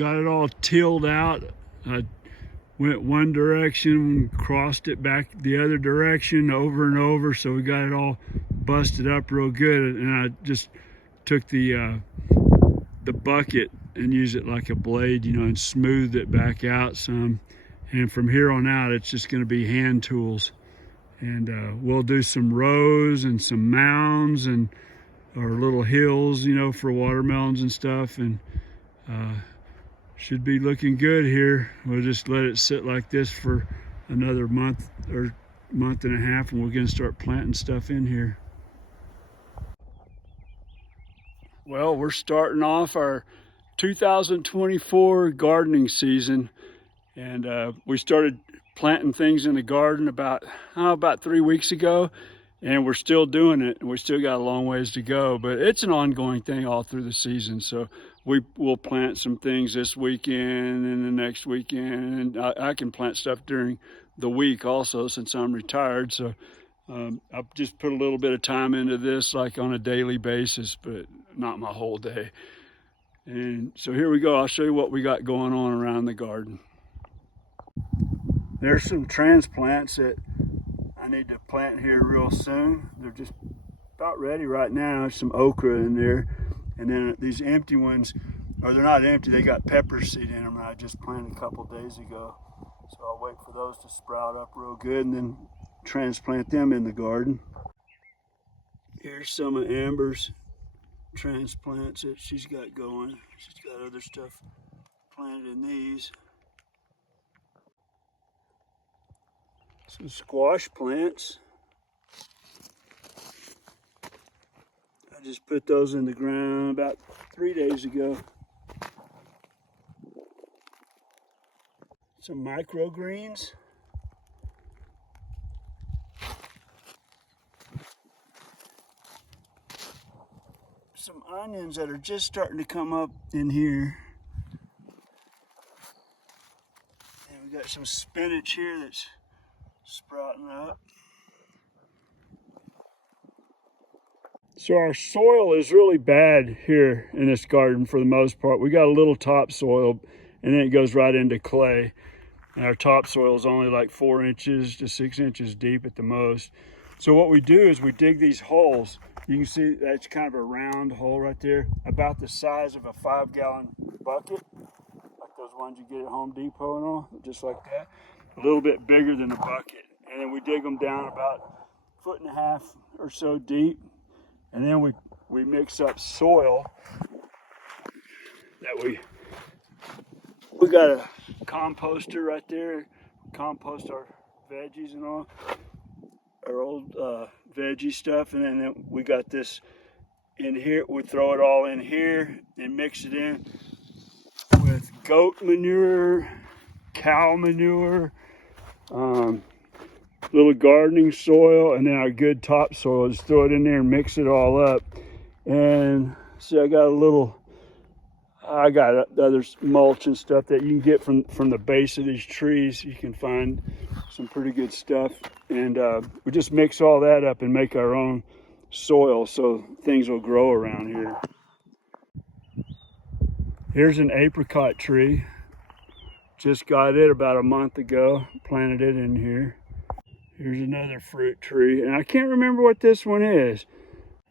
got it all tilled out. I went one direction, crossed it back the other direction over and over, so we got it all busted up real good. And I just took the bucket and used it like a blade, you know, and smoothed it back out some. And from here on out, it's just going to be hand tools. And we'll do some rows and some mounds and or little hills, you know, for watermelons and stuff. And should be looking good here. We'll just let it sit like this for another month or month and a half, and we're going to start planting stuff in here. Well, we're starting off our 2024 gardening season, and we started planting things in the garden about 3 weeks ago, and we're still doing it. We still got a long ways to go, but it's an ongoing thing all through the season. So we will plant some things this weekend and the next weekend, and I can plant stuff during the week also since I'm retired. So I've just put a little bit of time into this like on a daily basis, but not my whole day. And so here we go. I'll show you what we got going on around the garden. There's some transplants that I need to plant here real soon. They're just about ready right now. There's some okra in there. And then these empty ones, or they're not empty, they got pepper seed in them, and I just planted a couple days ago. So I'll wait for those to sprout up real good and then transplant them in the garden. Here's some of Amber's transplants that she's got going. She's got other stuff planted in these. Some squash plants. I just put those in the ground about 3 days ago. Some microgreens. Some onions that are just starting to come up in here. And we got some spinach here that's sprouting up. So our soil is really bad here in this garden for the most part. We got a little topsoil and then it goes right into clay. And our topsoil is only like 4 inches to 6 inches deep at the most. So what we do is we dig these holes. You can see that's kind of a round hole right there, about the size of a 5-gallon bucket, like those ones you get at Home Depot and all, just like that. A little bit bigger than a bucket. And then we dig them down about 1.5 feet or so deep. And then we mix up soil that we got a composter right there, compost our veggies and all, our old veggie stuff. And then we got this in here. We throw it all in here and mix it in with goat manure, cow manure, little gardening soil, and then our good topsoil. Just throw it in there and mix it all up. And see, I got other mulch and stuff that you can get from the base of these trees. You can find some pretty good stuff. And we just mix all that up and make our own soil so things will grow around here. Here's an apricot tree. Just got it about a month ago, planted it in here. Here's another fruit tree, and I can't remember what this one is.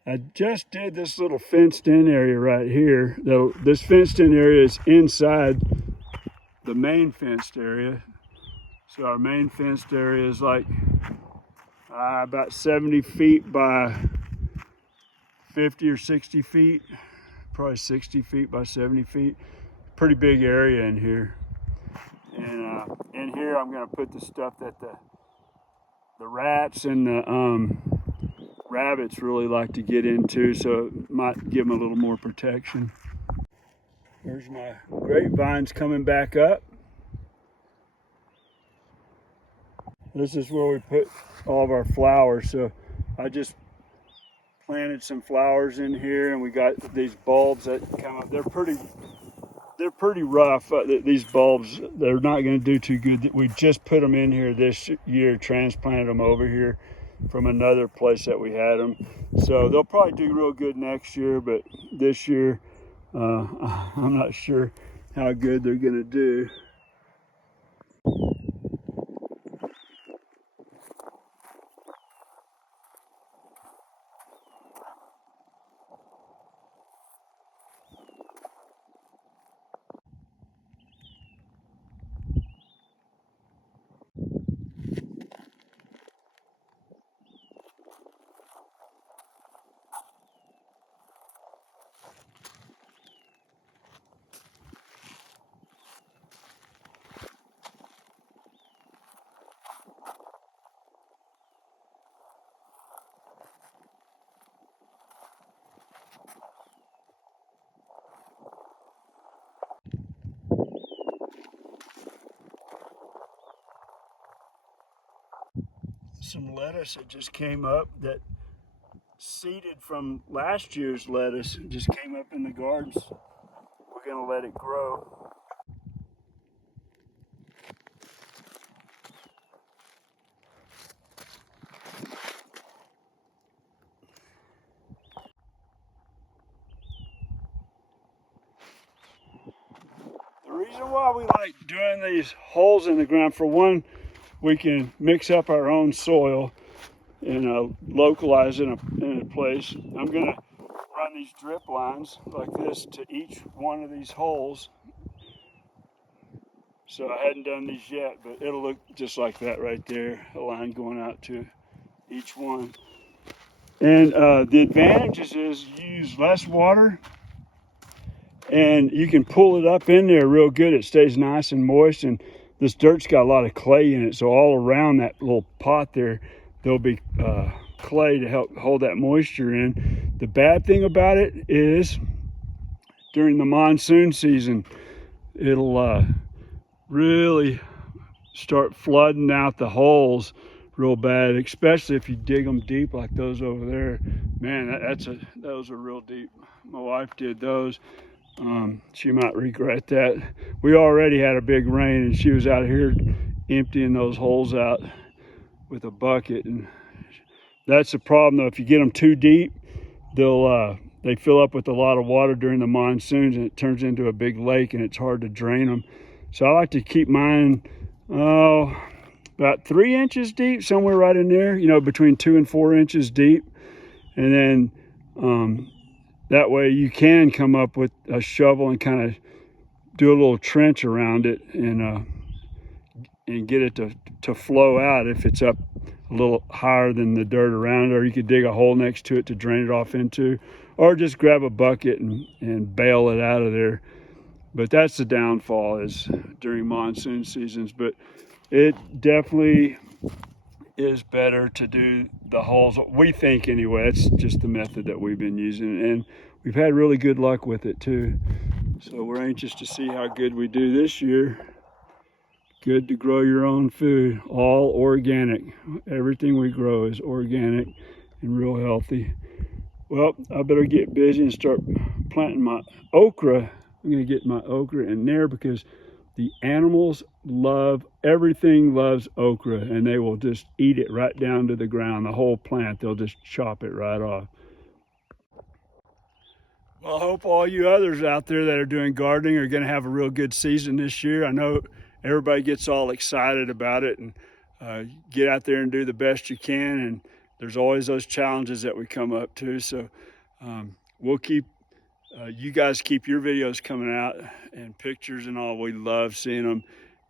I just did this little fenced in area right here. Though this fenced in area is inside the main fenced area. So our main fenced area is like about 70 feet by 50 or 60 feet, probably 60 feet by 70 feet. Pretty big area in here. And in here I'm gonna put the stuff that the rats and the rabbits really like to get into, so it might give them a little more protection. There's my grapevines coming back up. This is where we put all of our flowers. So I just planted some flowers in here, and we got these bulbs that come up. They're pretty rough. These bulbs, they're not going to do too good. We just put them in here this year, transplanted them over here from another place that we had them. So they'll probably do real good next year, but this year, I'm not sure how good they're gonna do. Some lettuce that just came up that seeded from last year's lettuce. It just came up in the gardens. We're gonna let it grow. The reason why we like doing these holes in the ground, for one, we can mix up our own soil and localize in a place. I'm gonna run these drip lines like this to each one of these holes. So I hadn't done these yet, but it'll look just like that right there, a line going out to each one. And the advantages is you use less water and you can pull it up in there real good. It stays nice and moist, and this dirt's got a lot of clay in it, so all around that little pot there, there'll be clay to help hold that moisture in. The bad thing about it is during the monsoon season, it'll really start flooding out the holes real bad, especially if you dig them deep like those over there. Man, those are real deep. My wife did those. She might regret that. We already had a big rain, and she was out here emptying those holes out with a bucket. And that's the problem, though. If you get them too deep, they fill up with a lot of water during the monsoons, and it turns into a big lake, and it's hard to drain them. So I like to keep mine about 3 inches deep, somewhere right in there, between 2 and 4 inches deep. And then that way you can come up with a shovel and kind of do a little trench around it and get it to flow out if it's up a little higher than the dirt around it. Or you could dig a hole next to it to drain it off into, or just grab a bucket and bail it out of there. But that's the downfall, is during monsoon seasons. But it definitely is better to do the holes, we think anyway. That's just the method that we've been using, and we've had really good luck with it too. So we're anxious to see how good we do this year. Good to grow your own food, all organic. Everything we grow is organic and real healthy. Well, I better get busy and start planting my okra. I'm gonna get my okra in there because the animals everything loves okra, and they will just eat it right down to the ground, the whole plant. They'll just chop it right off. Well, I hope all you others out there that are doing gardening are going to have a real good season this year. I know everybody gets all excited about it, and get out there and do the best you can. And there's always those challenges that we come up to. So we'll keep, you guys keep your videos coming out and pictures and all. We love seeing them,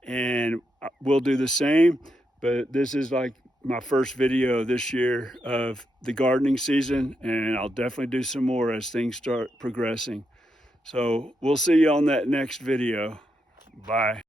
and we'll do the same. But this is like my first video this year of the gardening season, and I'll definitely do some more as things start progressing. So we'll see you on that next video. Bye.